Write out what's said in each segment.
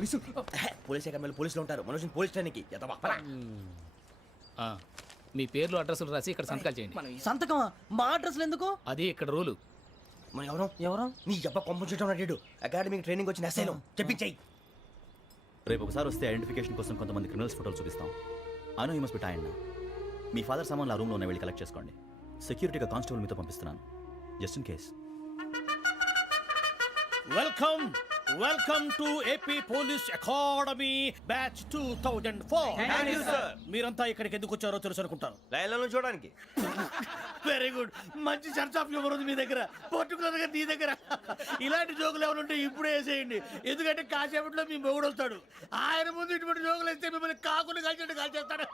Police అకాడమీలో పోలీసులు ఉంటారు. మనుషులు పోలీస్ ట్రైనింగ్కి మీ పేర్లు అడ్రస్లు రాసి ఇక్కడ సంతకాలు చేయండి. సంతకమా? మా అడ్రస్లు ఎందుకు? అది ఇక్కడ రూలు. మన ఎవరు నీ అబ్బ పంపించడం అడిగాడు. అకాడమిక్ ట్రైనింగ్ వచ్చిన అసైలం చెప్పించాయి. రేపు ఒకసారి వస్తే ఐడెంటిఫికేషన్ కోసం కొంతమంది క్రిమినల్స్ ఫోటోలు చూపిస్తాం. అను యూ మస్ట్ బి టైండ్. మీ ఫాదర్ సామాన్లు ఆ రూమ్లో ఉన్న వెళ్ళి కలెక్ట్ చేసుకోండి. సెక్యూరిటీగా కానిస్టేబుల్ మీతో పంపిస్తున్నాను, just in case. Welcome to AP police academy batch 2004. మీరంతా ఇక్కడికి ఎందుకు వచ్చారో తెలుసు అనుకుంటాను. లైన్లను చూడడానికి. Very good. మంచి చర్చ్ ఆఫ్ హ్యూమర్ ఉంది మీ దగ్గర, పర్టికులర్ గా నీ దగ్గర. ఇలాంటి జోకులు ఏమైనా ఉంటే ఇప్పుడే వేసేయండి, ఎందుకంటే కాసేపట్లో మీ మొగుడు వస్తాడు. ఆయన ముందు ఇటువంటి జోకులు వేస్తే మిమ్మల్ని కాకులు కాల్చేట్టు కాల్చేస్తాడు.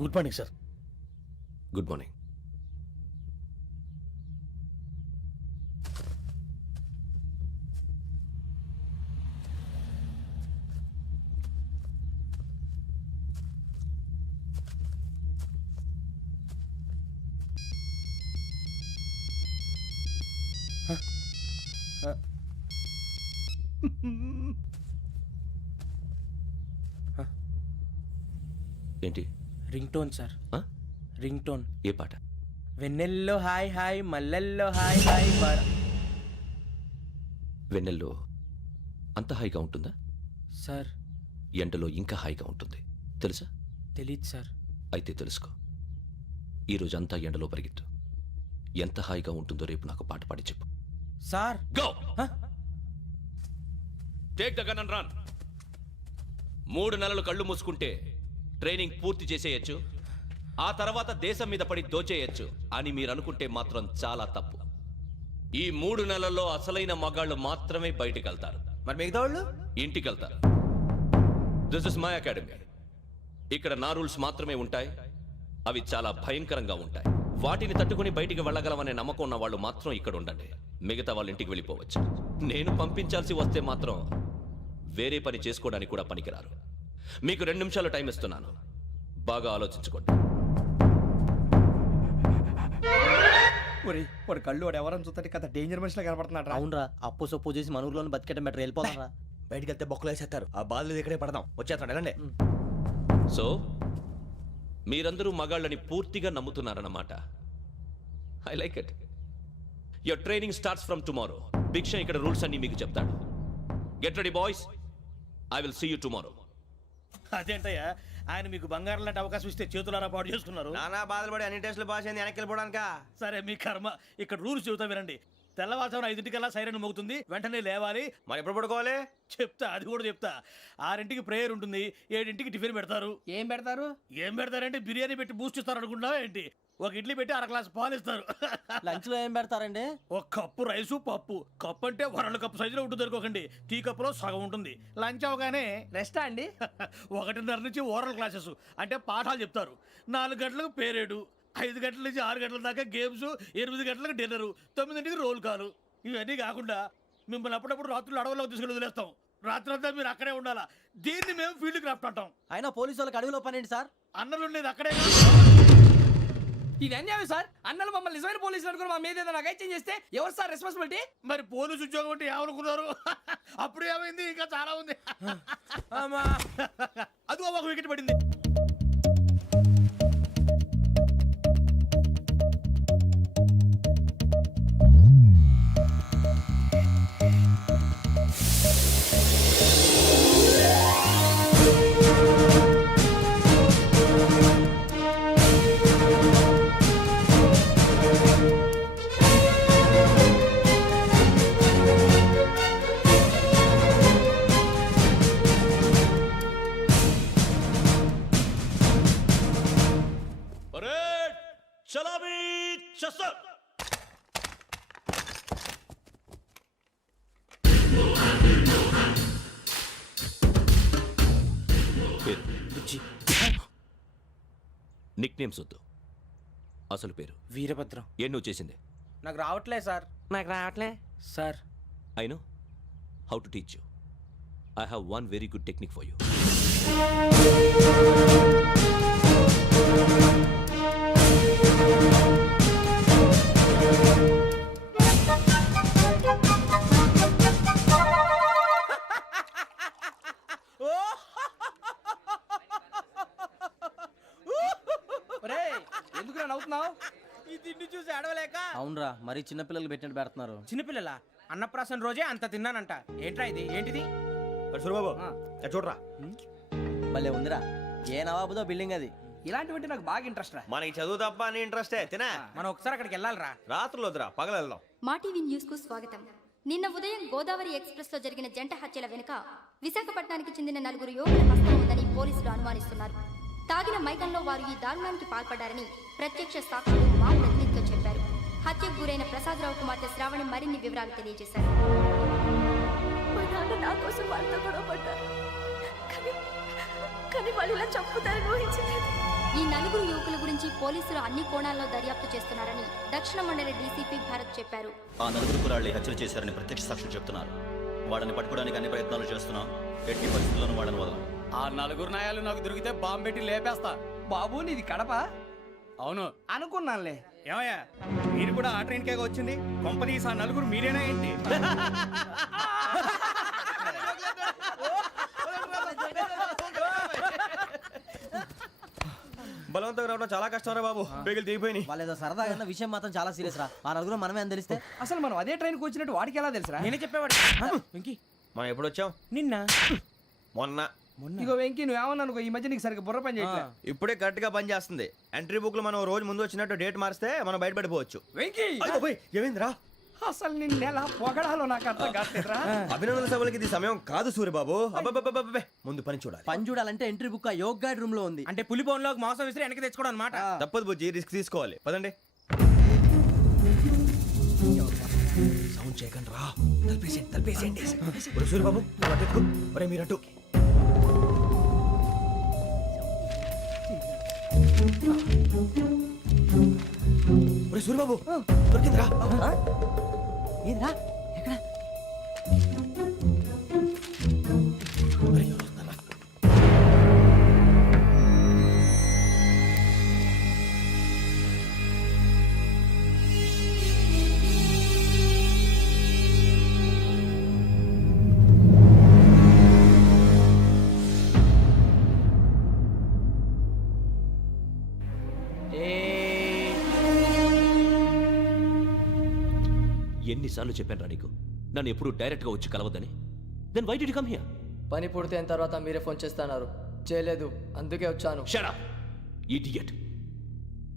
Good morning sir. Good morning. ఏంటి? Ringtone sir. Ringtone. ఏ పాట? వెన్నెల్లో హాయ్ హాయ్, మల్లెల్లో హాయ్ హాయ్. వెన్నెల్లో అంత హాయిగా ఉంటుందా సార్? ఎండలో ఇంకా హాయిగా ఉంటుంది తెలుసా? తెలీదు సార్. అయితే తెలుసుకో. ఈరోజు అంతా ఎండలో పరిగెత్తు. ఎంత హాయిగా ఉంటుందో రేపు నాకు పాట పాడి చెప్పు. Sir go. Take the gun and run. 3 నెలలు కళ్ళు మూసుకుంటే ట్రైనింగ్ పూర్తి చేసేయచ్చు, ఆ తర్వాత దేశం మీద పడి దోచేయచ్చు అని మీరు అనుకుంటే మాత్రం చాలా తప్పు. ఈ 3 నెలల్లో అసలైన మగాళ్ళు మాత్రమే బయటికి వెళ్తారు. మరి మిగతా వాళ్ళు ఇంటికి వెళ్తారు. This is my academy. ఇక్కడ నా రూల్స్ మాత్రమే ఉంటాయి. అవి చాలా భయంకరంగా ఉంటాయి. వాటిని తట్టుకుని బయటికి వెళ్ళగలమనే నమ్మకం ఉన్న వాళ్ళు మాత్రం ఇక్కడ ఉండండి. మిగతా వాళ్ళు ఇంటికి వెళ్ళిపోవచ్చు. నేను పంపించాల్సి వస్తే మాత్రం వేరే పని చేసుకోవడానికి కూడా పనికిరారు. మీకు 2 నిమిషాలు టైం ఇస్తున్నాను, బాగా ఆలోచించుకోండి. వాడు కళ్ళు వాడు ఎవరైనా చూస్తే కదా డేంజర్ మనిషిలో కనపడుతున్నాడు. అవునరా, అప్పు సొప్పు చేసి మన ఊర్లో బతికేట బెటర్. వెళ్ళిపోతారా? బయటికి వెళ్తే బొక్కలు వేసేస్తారు. ఆ బాధలు ఇక్కడే పడదాం. వచ్చేస్తాడు వెళ్ళండి. సో మీరందరూ మగాళ్ళని పూర్తిగా నమ్ముతున్నారన్నమాట. I like it. Your training starts from tomorrow. భిక్ష ఇక్కడ రూల్స్ అన్ని మీకు చెప్తాడు. Get ready boys, I will see you tomorrow. అదేంటయ్యా, ఆయన మీకు బంగారం లాంటి అవకాశం ఇస్తే చేతులారా పాటు చేసుకున్నారు. నానా బాధలు పడి అన్ని టెస్టులు పాస్ అయింది, వెనక్కి వెళ్ళిపోవడానికా? సరే మీ కర్మ. ఇక్కడ రూల్స్ చెబుతా వినండి. తెల్లవారుజామున 5 సైరన్ మోగుతుంది, వెంటనే లేవాలి. మరి ఎప్పుడు పడుకోవాలి? చెప్తా, అది కూడా చెప్తా. 6 ప్రేయర్ ఉంటుంది, 7 టిఫిన్ పెడతారు. ఏం పెడతారు? ఏం పెడతారంటే బిర్యానీ పెట్టి బూస్ట్ ఇస్తారు అనుకుంటున్నావా ఏంటి? ఒక ఇడ్లీ పెట్టి 1/2 గ్లాస్ పాలు ఇస్తారు. లంచ్ లో ఏం పెడతారండి? 1 కప్పు రైసు పప్పు. కప్పు అంటే 1/2 కప్పు సైజులో ఉంటుంది అనుకోకండి. టీ కప్పులో సగం ఉంటుంది. లంచ్ అవగానే రెస్టా అండి? 1:30 నుంచి ఓరల్ క్లాసెస్ అంటే పాఠాలు చెప్తారు. 4 గంటలకు పేరేడు, 5 గంటల నుంచి 6 గంటల దాకా గేమ్స్, 8 గంటలకు డిన్నరు, 9ంటికి రోల్ కాలు. ఇవన్నీ కాకుండా మిమ్మల్ని అప్పుడప్పుడు రాత్రులు అడవుల్లో తీసుకెళ్ళి వదిలేస్తాం. రాత్రి అంతా మీరు అక్కడే ఉండాలా. దీన్ని మేము ఫీల్డ్ క్రాఫ్ట్ అంటాం. అయినా పోలీసు వాళ్ళకి అడవిలో పని ఏంటి సార్? అన్నలు ఉండేది అక్కడే. ఇది అన్యాయం సార్. అన్నలు మమ్మల్ని నిజమైన పోలీసులు అనుకుని మా మీద ఏదైనా అగైత్యం చేస్తే ఎవరు సార్ రెస్పాన్సిబిలిటీ? మరి పోలీసు ఉద్యోగం అంటే ఏమనుకున్నారు? అప్పుడు ఏమైంది? ఇంకా చాలా ఉంది. అది ఒక వికెట్ పడింది. నిక్ నేమ్స్ వద్దు, అసలు పేరు వీరభద్రం. ఏం నువ్వు చేసింది? నాకు రావట్లే సార్. నాకు రావట్లే sir. I know how to teach you. I have one very good technique for you. ఒరేయ్, ఎందుకురా నవ్వుతున్నావు? ఈ తిండి చూసి అడవలేక. అవునరా మరి చిన్నపిల్లలు పెట్టినట్టు పెడుతున్నారు. చిన్నపిల్లల అన్నప్రాసన రోజే అంత తిన్నానంట. ఏంట్రా ఇది? ఏంటిది? సూరిబాబు చూడరా, భలే ఉందిరా. ఏ నవాబుదో బిల్డింగ్ అది. ఇలాంటివంటే నాకు బాగా ఇంట్రెస్ట్ రా. మనకి చదువు తప్ప అని ఇంట్రెస్టే తినా. మనం ఒకసారి అక్కడికి వెళ్ళాలిరా. రాత్రులు వద్దురా, పగలు వెళ్దాం. మా టీవీ న్యూస్ కు స్వాగతం. నిన్న ఉదయం గోదావరి ఎక్స్ప్రెస్ లో జరిగిన జంట హత్యల వెనుక విశాఖపట్నానికి చెందిన 4 యువకుల హస్తం ఉందని పోలీసులు అనుమానిస్తున్నారు. తాగిన మైకంలో వారు ఈ దారుణానికి పాల్పడ్డారని ప్రత్యక్ష సాక్షులు మా ప్రతినిధితో చెప్పారు. హత్యకు గురైన ప్రసాదరావు కుమార్తె శ్రావణి మరిన్ని వివరాలు తెలియజేశారు. మా నాన్న నా కోసం వాళ్ళతో గొడవ పడ్డారు, కానీ వాళ్ళు ఇలా చంపుతారని ఊహించలేదు. ఈ 4 యువకుల గురించి పోలీసులు అన్ని కోణాల్లో దర్యాప్తు చేస్తున్నారని దక్షిణ మండలి డీసీపీ భరత్ చెప్పారు. ఆ 4 కురాళ్ళు హత్యలు చేశారని ప్రత్యక్ష సాక్షులు చెప్తున్నారు. వాళ్ళని పట్టుకోవడానికి అన్ని ప్రయత్నాలు చేస్తున్నాం. ఎట్టి పరిస్థితుల్లోనూ వాళ్ళని వదలం. ఆ 4 నాయాలు నాకు దొరికితే బాంబు పెట్టి లేపేస్తా. బాబు నీది కడప? అవును. అనుకున్నానులే. ఏమయ్యా, మీరు కూడా ఆ ట్రైన్ కేగా వచ్చింది? కంపెనీస్ ఆ 4 మీరేనా ఏంటి? బలవంతంగా రావడం చాలా కష్టం రా బాబు. బేగులు దిగిపోయినాయి. వాళ్ళు ఏదో సరదాగా అన్న విషయం మాత్రం చాలా సీరియస్ రా. ఆ 4 మనమే అని తెలిస్తే అసలు మనం అదే ట్రైన్కి వచ్చినట్టు వాడికి ఎలా తెలుసురా? నేనే చెప్పేవాడు. వెంకీ, మనం ఎప్పుడు వచ్చాం? నిన్న మొన్న. ఇగో వెంకీ, నువ్వేమన్నా అనుకో, ఈ మధ్య నీకు సరిగ్గా బుర్ర పని చేయట్లేదు. ఇప్పుడే కరెక్ట్ గా పని చేస్తుంది. ఎంట్రీ బుక్ లో మనం రోజు ముందు వచ్చినట్టు డేట్ మారిస్తే మనం బయటపడిపోవచ్చు. వెంకీ, ఏమైందిరా? అసలు నిన్న ఎలా పొగడాలో నాకు అర్థం కాట్లేదురా. అభినందన సభలకి ఇది సమయం కాదు సూర్యబాబు. అబ్బబ్బబ్బబ్బబ్బే, ముందు పని చూడాలి. పని చూడాలంటే ఎంట్రీ బుక్ ఆ యోగ్ గైడ్ రూమ్ లో ఉంది. అంటే పులి బోన్లోకి మాంసం విసిరి వెనక్కి తెచ్చుకోవడం అనమాట. తప్పదు బుజ్జి, రిస్క్ తీసుకోవాలి. పదండి. సౌండ్ చేయకండి రా. తలపేసేయండి. సూర్యబాబు మీరటు. సూర్యబాబు దొరికిందిరా. ఏంద్రా ఎక్కడ? ఎన్నిసార్లు చెప్పాను రా నీకు నన్ను ఎప్పుడు డైరెక్ట్ గా వచ్చి కలవద్దని? Then why did you come here? పని పూర్తయిన తర్వాత మీరే ఫోన్ చేస్తున్నారు. చేయలేదు, అందుకే వచ్చాను. Shut up idiot.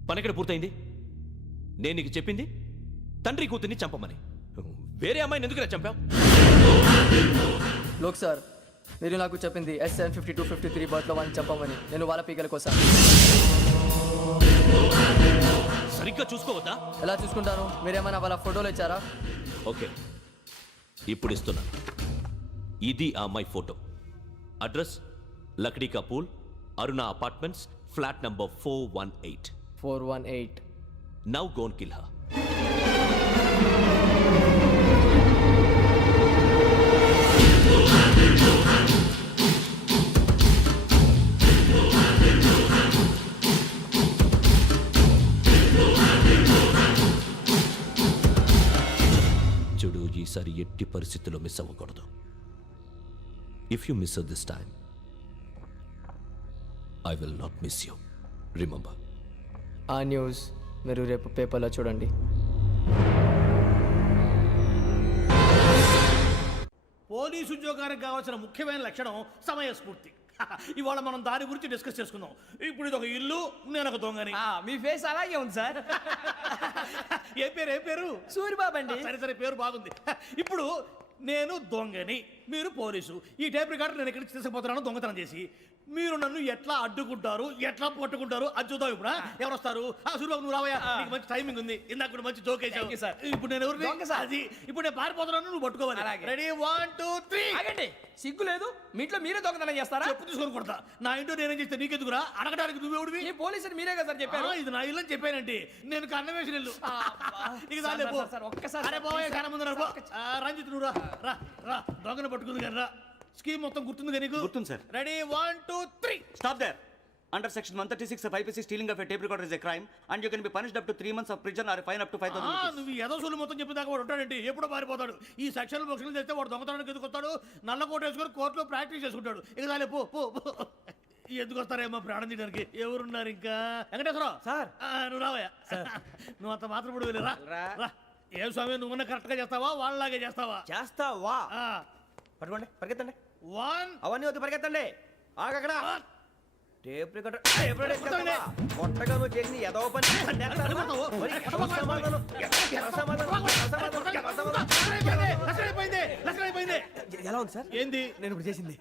పని ఎక్కడ పూర్తయింది? నేను నీకు చెప్పింది తండ్రి కూతుర్ని చంపమని. వేరే అమ్మాయిని ఎందుకు చంపావు? లోక్ సార్, మీరు నాకు చెప్పింది SN5253 బర్త్లో వాళ్ళని చంపమని. నేను వాళ్ళ పీకల కోసం. సరిగ్గా చూసుకోవద్దా? ఎలా చూసుకుంటాను? మీరేమైనా వాళ్ళ ఫోటోలు ఇచ్చారా? ఓకే, ఇప్పుడు ఇస్తున్నా. ఇది ఆ అమ్మాయి photo. Address Lakdi కపూల్, Aruna apartments, flat number 418. 418. Now go and kill her. చూడు, ఈసారి ఎట్టి పరిస్థితుల్లో మిస్ అవ్వకూడదు. If you miss this time I will not miss you. Remember. ఆ న్యూస్ మీరు రేపు పేపర్లో చూడండి. పోలీసు ఉద్యోగానికి కావాల్సిన ముఖ్యమైన లక్షణం సమయస్ఫూర్తి. ఇవాళ మనం దాని గురించి డిస్కస్ చేసుకుందాం. ఇప్పుడు ఇది ఒక ఇల్లు, నేను ఒక దొంగని. మీ ఫేస్ అలాగే ఉంది సార్. ఏ పేరు? సూరిబాబు అండి. సరే పేరు బాగుంది. ఇప్పుడు నేను దొంగని, మీరు పోలీసు. ఈ టైప్ రికార్డు నేను ఎక్కడికి తీసుకుపోతున్నాను దొంగతనం చేసి. మీరు నన్ను ఎట్లా అడ్డుకుంటారు, ఎట్లా పట్టుకుంటారు అది చూద్దాం. ఇప్పుడు ఎవరు వస్తారు? సూర్యబాబు నువ్వు రావయ్యా, నీకు మంచి టైమింగ్ ఉంది. ఇందాక కూడా మంచి జోక్ వేసావు. Thank you, sir. ఇప్పుడు నేను ఎవరిని? దొంగ, sir. అది ఇప్పుడు నేను పారిపోతున్నాను, నువ్వు పట్టుకోవాలి. అలాగే. రెడీ 1 2 3. ఆగండి, సిగ్గు లేదు? మీ ఇంట్లో మీరే దొంగతనం చేస్తారా? చెప్పు తీసుకొని కొడతా. నా ఇంట్లో నేనేం చేస్తే నీకెందుకురా? అడగడానికి నువ్వెవడివి? ఈ పోలీసులు మీరే కదా సార్ చెప్పారు. ఇది నా ఇల్లు అని చెప్పానండి. నేను కన్న వేసిన ఇల్లు. ఇక చాలే పో. సార్, ఒక్కసారి అరే పోయే చాలా ముందు రా, పో. రంజిత్ నువ్వు రా రా రా. దొంగను పట్టుకుంది కానీ రా. స్కీమ్ మొత్తం గుర్తుంది కానీ నీకు? గుర్తుంది, sir. Ready 1 2 3. Stop there. Under section 136 of IPC, stealing of a tape recorder is a crime, and you can be punished up to 3 months of prison or a fine up to 5,000 rupees. నువ్వు ఏదో సొల్లు మొత్తం చెప్పిన దాకా వాడు ఉంటాడండి. ఎప్పుడో పారిపోతాడు. ఈ సెక్షన్ బొక్షన్లు చేస్తే వాడు దొంగతనానికి ఎందుకు వస్తాడు? నల్ల కోట వేసుకొని కోర్టులో ప్రాక్టీస్ చేసుకుంటాడు. ఇక చాలే పో పో పో. ఎందుకు వస్తారేమో ప్రాణం తీయడానికి. ఎవరున్నారు ఇంకా? వెంకటేశ్వరరావు సార్. నువ్వు రావయ్యా. నువ్వు అంత మాత్రం ఇప్పుడు వెళ్ళి రా రా. ఏ స్వామి నువ్వున్న కరెక్ట్ గా చేస్తావా వాళ్ళలాగే చేస్తావా? చేస్తావా? పట్టుకోండి, పరిగెత్తండి. 1 అవన్నీ వద్దు, పరిగెత్తండి. ఆగక్కడ. టేప్ రికార్డర్ కొట్టండి. కొట్టగా నువ్వు చేసిన ఏదో పని. అయిపోయింది. ఎలా ఉంది సార్? ఏంది? నేను ఇప్పుడు చేసింది.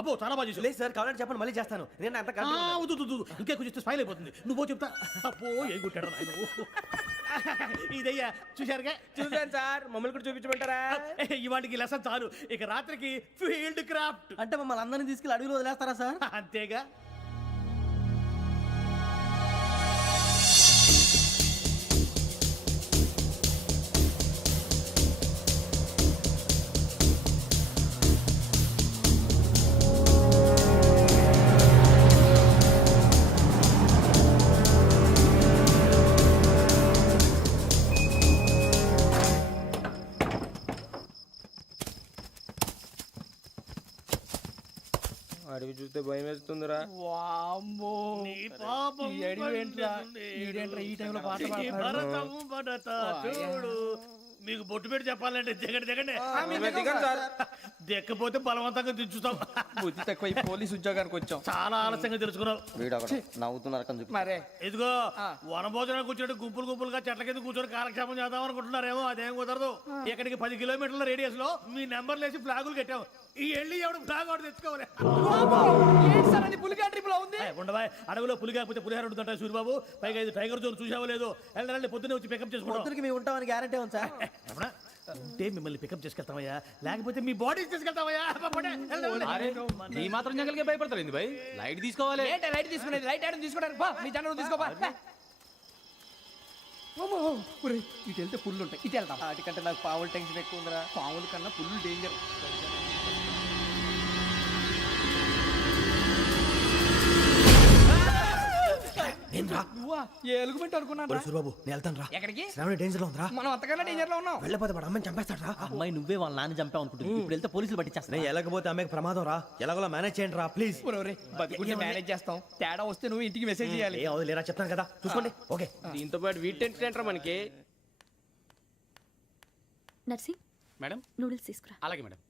అబ్బో చాలా బాగా చేసావు. లేదు సార్, కావాలంటే చెప్పండి, మళ్ళీ చేస్తాను. నేను అంత ఇంకే కొంచెం స్మైల్ అయిపోతుంది. నువ్వు చెప్తా. అబ్బో ఏం కొట్టాడు నాయన. ఇదయ్యా చూశారుగా? చూసాను సార్, మమ్మల్ని కూడా చూపించమంటారా? ఇవాటికి లెసన్ చాలు. ఇక రాత్రికి ఫీల్డ్ క్రాఫ్ట్. అంటే మమ్మల్ని అందరినీ తీసుకెళ్ళి అడవిలో వదిలేస్తారా సార్? అంతేగా. అడవి చూస్తే భయం వేస్తుందిరా. నీ పాపం ఈ అడవి ఏంట్రా? పండుతుంది. ఈడేంట్రా ఈ టైంలో పాట ఈ పాడుతున్నాడు? భరతము భరత చూడు. మీకు బొట్టు పెట్టి చెప్పాలంటే దిగండి దిగండి. దిక్కపోతే బలవంతంగా దించుతాం. బుద్ధి తక్కువ, ఈ పోలీస్ ఉద్యోగానికి వచ్చాం. చాలా ఆలస్యంగా తెలుసుకున్నావు. వీడు అక్కడ నవ్వుతున్నారు కని చూపి. మరే ఇదిగో వనభోజనానికి కూర్చోండి, గుంపులు గుంపులుగా చెట్ల కింద కూర్చొని కాలక్షేపం చేద్దాం అనుకుంటున్నారేమో. అదేం కుదరదు. ఇక్కడికి 10 కిలోమీటర్ల రేడియస్ లో మీ నెంబర్లు వేసి ఫ్లాగులు కట్టాము. ఈ వెళ్ళి ఎవడు ఫ్లాగ్ ఒకటి తెచ్చుకోవాలి. ఏంటి సార్ అది పులిగా ట్రిప్ లో ఉంది? ఉండవా, అడవిలో పులి కాకపోతే పులిహార ఉంటుంటాయి సూర్యబాబు. పైగా ఇది టైగర్ జోన్ చూసావో లేదో. వెళ్ళండి పొద్దున్నే వచ్చి పికప్ చేసుకుంటాం. పొద్దునకి మేము ఉంటామని గ్యారంటీ ఉంది సార్. అంటే మిమ్మల్ని పికప్ చేసుకెళ్తామయ్యా, లేకపోతే మీ బాడీ తీసుకెళ్తామయ్యా. ఈ మాత్రం జంగల్కే భయపడతారు భయ్. లైట్ తీసుకోవాలి. ఏంటి లైట్ తీసుకునేది? లైట్ ఆడని తీసుకోవడానికి బా, మీ జనం తీసుకోబా. ఇటు వెళ్తే పుల్లు ఉంటాయి, ఇటు వెళ్తాం. వాటికంటే నాకు పావులు టెన్షన్ ఎక్కువ ఉందిరా. పాముల కన్నా పుల్లు డేంజర్. నువ్వా? ఏ ఎలుగుబెట్టి అనుకున్నాను. సూర్యబాబు నేను వెళ్తాను రా. ఎక్కడికి? శ్రావణి డేంజర్ లో ఉందిరా. మనం అంతకన్నా డేంజర్ లో ఉన్నాం. వెళ్ళపోతే వాడు అమ్మని చంపేస్తాడు రా. అమ్మాయి నువ్వే వాళ్ళ నాన్న చంపావు అనుకుంటుంది. ఇప్పుడు వెళ్తే పోలీసులు పట్టించేస్తా. నేను వెళ్ళకపోతే అమ్మాయికి ప్రమాదం రా. ఎలాగోలా మేనేజ్ చేయండి రా ప్లీజ్. బతికుంటే మేనేజ్ చేస్తాం. తేడా వస్తే నువ్వు ఇంటికి మెసేజ్ చేయాలి. ఏ అవుదు లేరా, చెప్తాను కదా చూసుకోండి. ఓకే. దీంతో పాటు వీటి టెన్షన్ ఏంట్రా మనకి? నర్సింగ్ మేడం నూడిల్స్ తీసుకురా. అలాగే మేడం.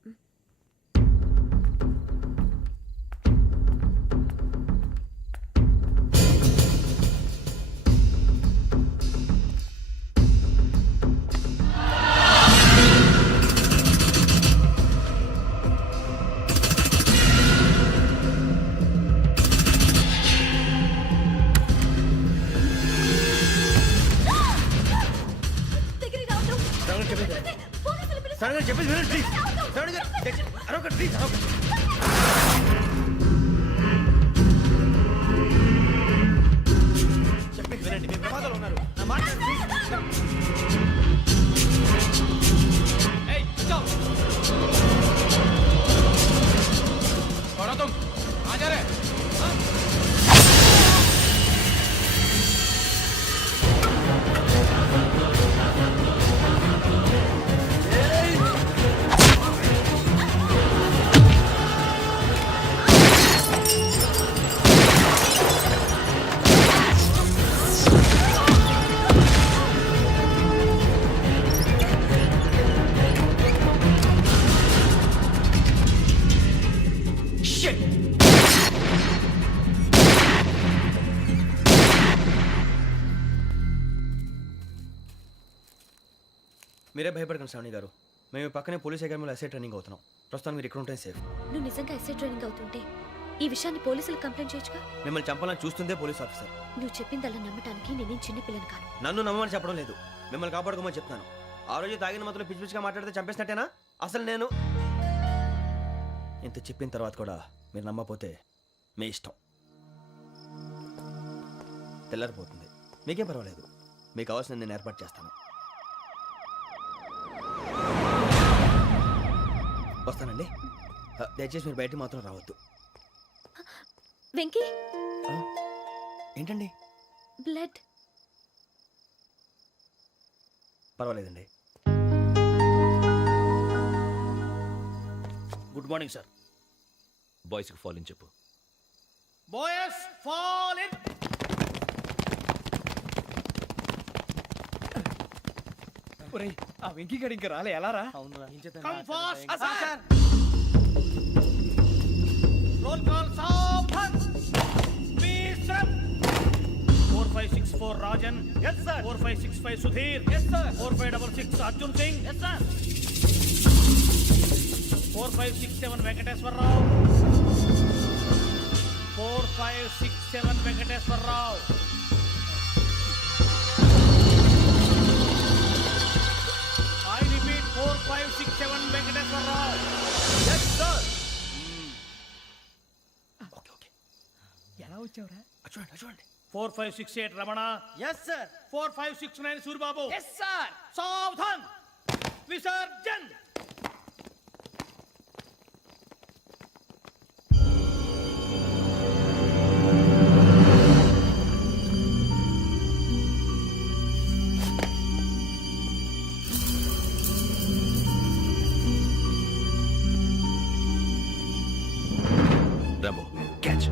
దగ్గరికి రావద్దు. పోలీసులు పిలుస్తారు. చెప్పేసి వినండి ప్లీజ్. శ్రావణి గారు అరొకటి ప్లీజ్. చెప్పేసి వినండి, మీ ప్రమాదాలు ఉన్నారు. నా మాట మీరే భయపడకండి శ్రావణి గారు. మేము పక్కనే పోలీస్ అకాడమీలో ఎస్ఐ ట్రైనింగ్ అవుతున్నాం. ప్రస్తుతం మీరు ఇక్కడ ఉంటే సేఫ్. నువ్వు నిజంగా ఎస్ఐ ట్రైనింగ్ అవుతుంటే ఈ విషయాన్ని పోలీసులకు కంప్లైంట్ చేయొచ్చుగా. మిమ్మల్ని చంపాలని చూస్తుందే పోలీస్ ఆఫీసర్. నువ్వు చెప్పిందల్లా నమ్మటానికి నేనేం చిన్న పిల్లని కాను. నన్ను నమ్మమని చెప్పడం లేదు, మిమ్మల్ని కాపాడుకోమని చెప్తాను. ఆ రోజు తాగిన మాత్రం పిచ్చి పిచ్చిగా మాట్లాడితే చంపేసినట్టేనా? అసలు నేను ఇంత చెప్పిన తర్వాత కూడా మీరు నమ్మపోతే మీ ఇష్టం. తెల్లారిపోతుంది, మీకేం పర్వాలేదు. మీకు కావాల్సిన నేను ఏర్పాటు చేస్తాను. వస్తానండి. దయచేసి మీరు బయట మాత్రం రావద్దు. వెంకీ, ఏంటండి? బ్లడ్. పర్వాలేదండి. Good morning sir. బాయ్స్కి ఫాల్ ఇన్ చెప్పు. Boys fall in. ఒరేయ్, ఆ వెంకీ గడి ఇంకా రాలే, ఎలా రా? Come fast sir. Roll call సావధాన్. విశ్రమ్. 4564 Rajan. yes sir. 4565 Sudheer. yes sir. 4566 Arjun Singh. yes sir. 4567 Venkateswararao. 4567 Venkateswararao. I repeat 4567 Venkateswararao. yes sir. ఎలా వచ్చావురా? చూడండి చూడండి. 4568 Ramana. Yes sir. 4569 Suribabu. Yes sir. సావధాన్. విసర్జన్. Rambo catch.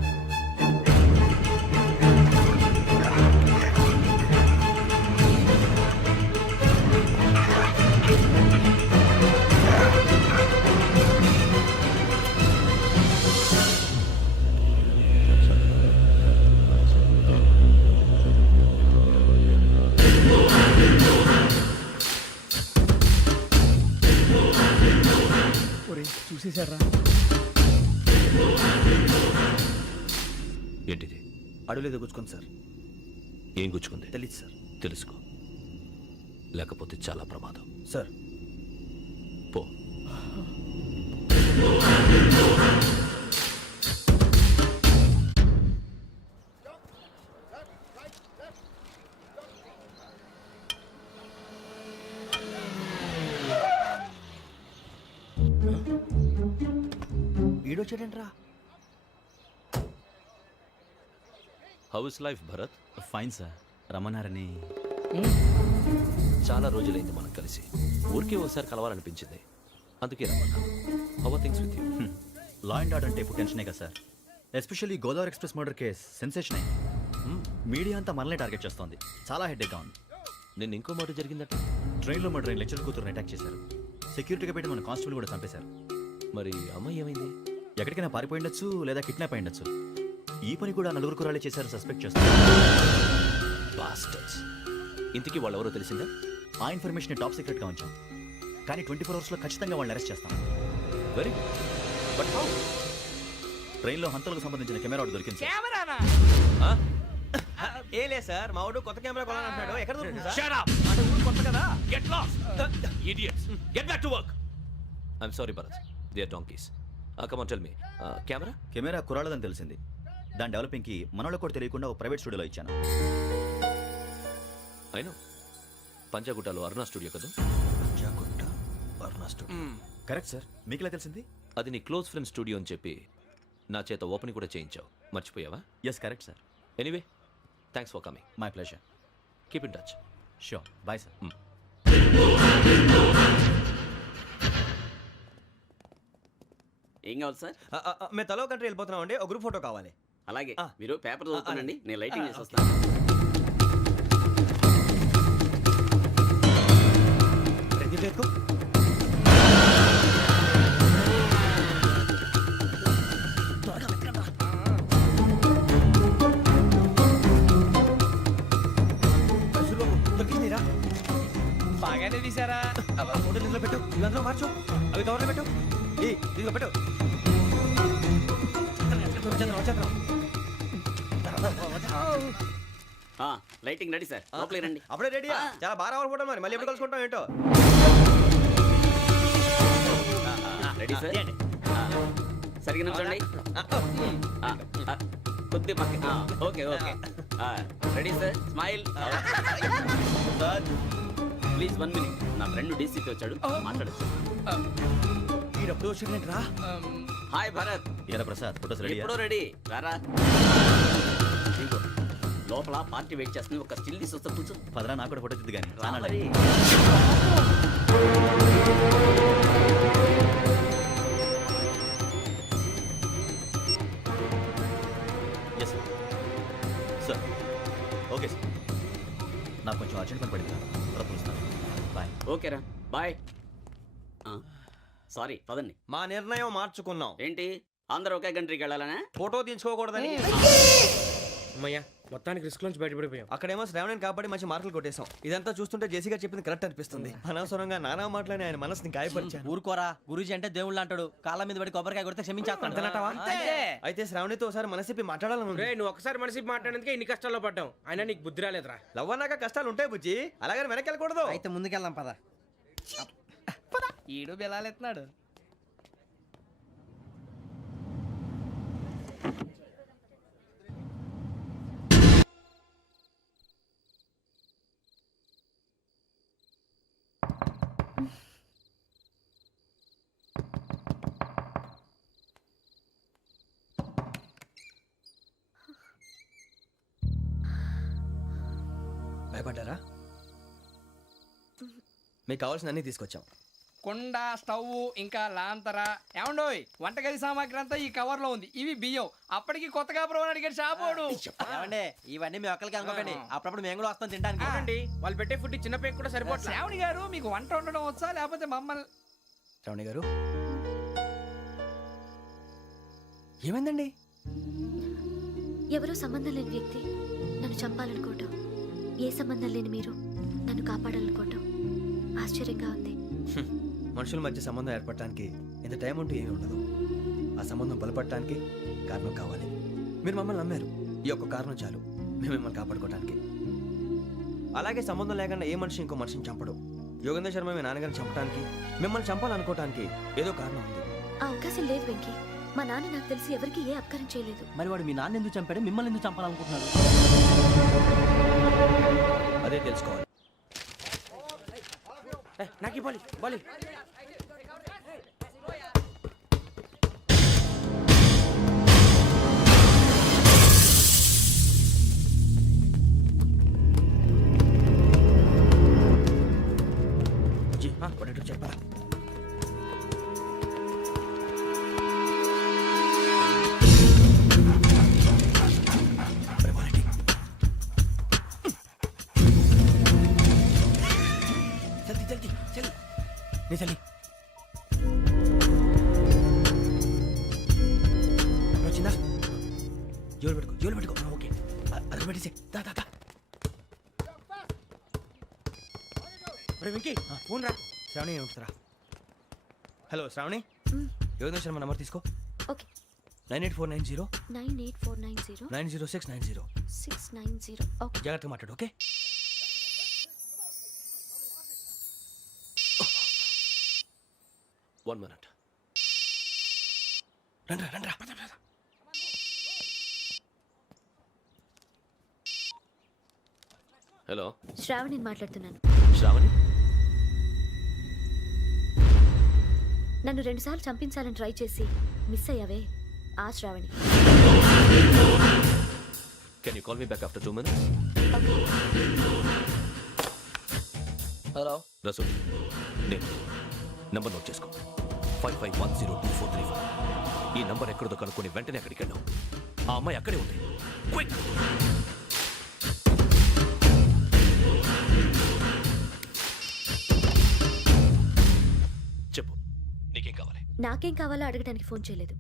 ఒరేయ్, చూసేశారా? ఏంటిది? అడవిలో గుచ్చుకోండి సార్. ఏం గుచ్చుకుంది? తెలీదు సార్. తెలుసుకో, లేకపోతే చాలా ప్రమాదం. సార్ పో. ఈడొచ్చాడంట్రా. How is life Bharat? Fine sir. రమ్మన్నారని. చాలా రోజులైంది మనం కలిసి. ఊరికే ఒకసారి కలవాలనిపించింది, అందుకే రమ్మన్నా. How are things with you? Law and order అంటే ఇప్పుడు టెన్షనే కదా sir. Especially Godavari express murder case sensation అయింది. మీడియా అంతా మనల్ని టార్గెట్ చేస్తోంది. చాలా హెడ్ఏక్గా ఉంది. నిన్న ఇంకో మాట జరిగిందట. ట్రైన్లో మా ట్రైన్ లెక్చర్ కూతురుని అటాక్ చేశారు. సెక్యూరిటీగా పెట్టి మన కానిస్టేబుల్ కూడా చంపేశారు. మరి అమ్మాయి ఏమైంది? ఎక్కడికైనా పారిపోయి ఉండొచ్చు, లేదా కిడ్నాప్ అయి ఉండొచ్చు. ఈ పని కూడా నలుగురు కురాలే చేశారు సస్పెక్ట్ చేస్తారు. బాస్టర్స్. ఇంతకీ వాళ్ళు ఎవరో తెలిసిందా? ఆ ఇన్ఫర్మేషన్ టాప్ సీక్రెట్గా ఉంచాం, కానీ 24 అవర్స్లో ఖచ్చితంగా వాళ్ళని అరెస్ట్ చేస్తాం. Very but how? ట్రైన్లో హంతలకు సంబంధించిన కెమెరా ఒకటి దొరికింది సార్. కెమెరానా? ఏ లే సార్, మా వాడు కొత్త కెమెరా కొనాలంటున్నాడు. ఎక్కడ దొరుకుతుంది సార్? Shut up! అంటే ఊరు కొత్త కదా. Get lost! Idiots! Get back to work! I'm sorry, Bharat. They are donkeys. Come on, tell me. Camera? Camera కురాలదని తెలిసింది. దాని డెవలపింగ్కి మనోళ్ళకు కూడా తెలియకుండా ఒక ప్రైవేట్ స్టూడియోలో ఇచ్చాను. I know. పంజాగుట్టలో అరుణ స్టూడియో కదా? పంజాగుట్ట అరుణ స్టూడియో. Correct sir. మీకు ఇలా తెలిసింది? అది నీ క్లోజ్ ఫ్రెండ్ స్టూడియో అని చెప్పి నా చేత ఓపెన్ కూడా చేయించావు. మర్చిపోయావా? Yes correct sir. Anyway, thanks for coming. My pleasure. Keep in touch. Sure. Bye sir. ఏం కావాలి సార్? మేము తలో కంట్రీ వెళ్ళిపోతున్నాం అండి. ఒక గ్రూప్ ఫోటో కావాలి. అలాగే, ఆ. మీరు పేపర్ చదువుతానండి, నేను లైటింగ్ చేసి ఓకే. వస్తాను. రెడీ లేదు. దొరికిందిరా. బాగానే తీసారా? ఫోటో నిద్ర పెట్టు. ఇవందరూ మార్చు. అవి కవర్లో పెట్టు ఇదిగో పెట్టు లైటింగ్ రెడీ సార్ లోపలికి రండి అప్పుడే రెడీయా చాలా బాగా రావాలి ఫోటో మరి మళ్ళీ ఎప్పుడు కలుసుకుంటాం ఏంటో రెడీ సార్ సరిగ్గా నుంచోండి కొద్ది పక్క okay okay ready sir smile please 1 minute నా ఫ్రెండ్ డీసీకి వచ్చాడు మాట్లాడచ్చు ఈడప్పుడు వచ్చిందంటే రా హాయ్ భరత్ ఏరా ప్రసాద్ ఫోటోస్ రెడీ ఎప్పుడో రెడీ రారా ఇదిగో, లోపల పార్టీ వెయిట్ చేస్తుంది ఒక స్టిల్ తీసి వస్తా కూర్చో పదరా నాకు కూడా ఫోటో తిద్దు కానీ రా రానా మరి. ఎస్ సార్ ఓకే సార్ నాకు కొంచెం అర్జెంట్ పని పడింది తర్వాత పిలుస్తాను బాయ్ ఓకేరా బాయ్ సారీ పదండి మా నిర్ణయం మార్చుకున్నాం ఏంటి అందరూ ఒకే కంట్రీకి వెళ్ళాలనే ఫోటో తీసుకోకూడదని అమ్మయ్యా మొత్తానికి రిస్క్ నుంచి బయటపడిపోయాం. అక్కడేమో శ్రావణిని కాబట్టి మంచి మార్కులు కొట్టేశాం ఇదంతా చూస్తుంటే జేసీగా చెప్పింది కరెక్ట్ అనిపిస్తుంది అనవసరంగా నానా మాటలని ఆయన మనసుని గాయపరిచాను ఊరుకోరా గురూజీ అంటే దేవుళ్ళు అంటాడు కాళ్ళ మీద పడి కొబ్బరికాయ కొడితే క్షమించేస్తాడు అంతేనంటావా? అయితే శ్రావణితో ఒకసారి మనసిప్పి మాట్లాడాలను రే నువ్వు ఒకసారి మనిషి మాట్లాడేందుకే ఇన్ని కష్టాల్లో పడ్డాం అయినా నీకు బుద్ధి రాలేదురా. లవ్ అన్నాక కష్టాలు ఉంటాయి బుజ్జి అలాగని వెనక్కి వెళ్ళకూడదు అయితే ముందుకెళ్దాం పద ఈడు బెలాలెత్తున్నాడు. భయపడ్డారా మీకు కావాల్సిన అన్ని తీసుకొచ్చాం కుండ స్టవ్ ఇంకా లాంతర ఏమండోయ్ వంటగది సామాగ్రి అంతా ఈ కవర్ లో ఉంది. ఇవి బియ్యం. అప్పటికి కొత్తగా బ్రో అడిగాడు షాపోడు. ఏమండి ఇవన్నీ మీ ఒక్కరికి అనుకోకండి అప్పుడప్పుడు మేము కూడా వస్తాం తినడానికి అవునండి వాళ్ళు పెట్టే ఫుడ్ చిన్న పేరు కూడా సరిపోతుంది. శ్రావణి గారు మీకు వంట వండడం వచ్చా లేకపోతే మమ్మల్ని శ్రావణి గారు ఏమైందండి ఎవరో సంబంధం లేని వ్యక్తి నన్ను చంపాలనుకోవటం, ఏ సంబంధం లేని మీరు నన్ను కాపాడాలనుకోవటం ఆశ్చర్యంగా ఉంది. మనుషుల మధ్య సంబంధం ఏర్పడటానికి ఇంత టైం ఉంటూ ఏమీ ఉండదు. ఆ సంబంధం బలపడటానికి కారణం కావాలి. మీరు మమ్మల్ని నమ్మారు, ఈ ఒక్క కారణం చాలు మేము మిమ్మల్ని కాపాడుకోవడానికి. అలాగే సంబంధం లేకుండా ఏ మనిషి ఇంకో మనిషిని చంపడు. యోగేంద్ర శర్మ మీ నాన్నగారిని చంపడానికి, మిమ్మల్ని చంపాలనుకోవటానికి ఏదో కారణం ఉంది. ఆ అవకాశం లేదు వెంకీ. మా నాన్న నాకు తెలిసి ఎవరికి ఏ అపకారం చేయలేదు. మరి వాడు మీ నాన్న ఎందుకు చంపాడు, మిమ్మల్ని ఎందుకు చంపాలనుకుంటున్నాడు? అదే తెలుసుకోవాలి. నాకు ఇవ్వాలి బాలి చెప్పరా చలి వచ్చిందా? జోలు పెట్టుకో ఓకే అది పెట్టేసి వెంకీ ఫోన్ రా. శ్రావణి ఏమిటిరా? హలో శ్రావణి, యోగేంద్ర శర్మ నంబర్ తీసుకో. ఓకే 98490 98490 90690. 690. ఓకే జాగ్రత్తగా మాట్లాడు ఓకే. One minute. రండ్రా హలో శ్రావణిని మాట్లాడుతున్నాను. శ్రావణి, నన్ను 2 సార్లు చంపించాలని ట్రై చేసి మిస్ అయ్యావే ఆ Shravani. Can you call me back after 2 minutes? Hello Rasool, నేను నంబర్ నోట్ చేసుకో. 55102435. ఈ నంబర్ ఎక్కడదో కనుక్కొని వెంటనే అక్కడికి వెళ్ళాం. ఆ అమ్మాయి అక్కడే ఉంది. క్విక్. చెప్పు, నీకేం కావాలి? నాకేం కావాలో అడగడానికి ఫోన్ చేయలేదు.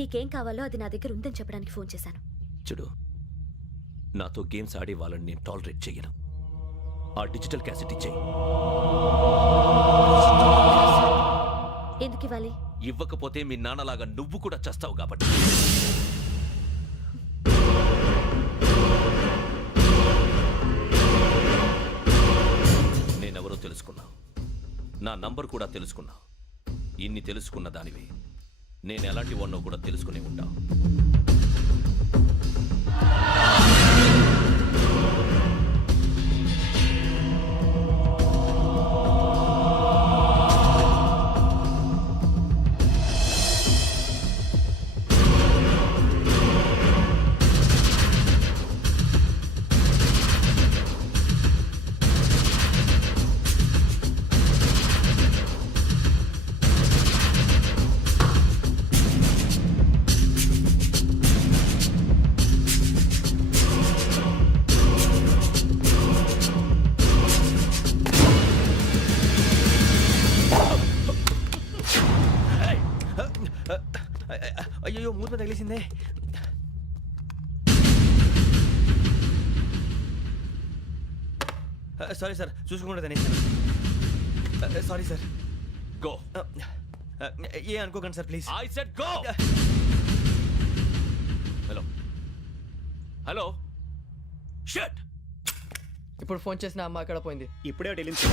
నీకేం కావాలో అది నా దగ్గర ఉందని చెప్పడానికి ఫోన్ చేశాను. చూడు, నాతో గేమ్స్ ఆడే వాళ్ళని నేను టాలరేట్ చెయ్యను. ఆ డిజిటల్ క్యాసెట్ ఇచ్చేయి. ఎందుకు ఇవ్వాలి? ఇవ్వకపోతే మీ నాన్నలాగా నువ్వు కూడా చస్తావు కాబట్టి. నేనెవరో తెలుసుకున్నా, నా నంబర్ కూడా తెలుసుకున్నా. ఇన్ని తెలుసుకున్న దానివి నేను ఎలాంటి వాడినో కూడా తెలుసుకునే ఉంటావు. అయ్యో మూత తగిలేసిందే. సారీ సార్, చూసుకోకుండా తినేసాను. Sorry sir. గో. ఏ అనుకోకండి sir please. I said go. Hello hello shut. ఇప్పుడు ఫోన్ చేసిన అమ్మ అక్కడ పోయింది. ఇప్పుడే వెళ్ళింది.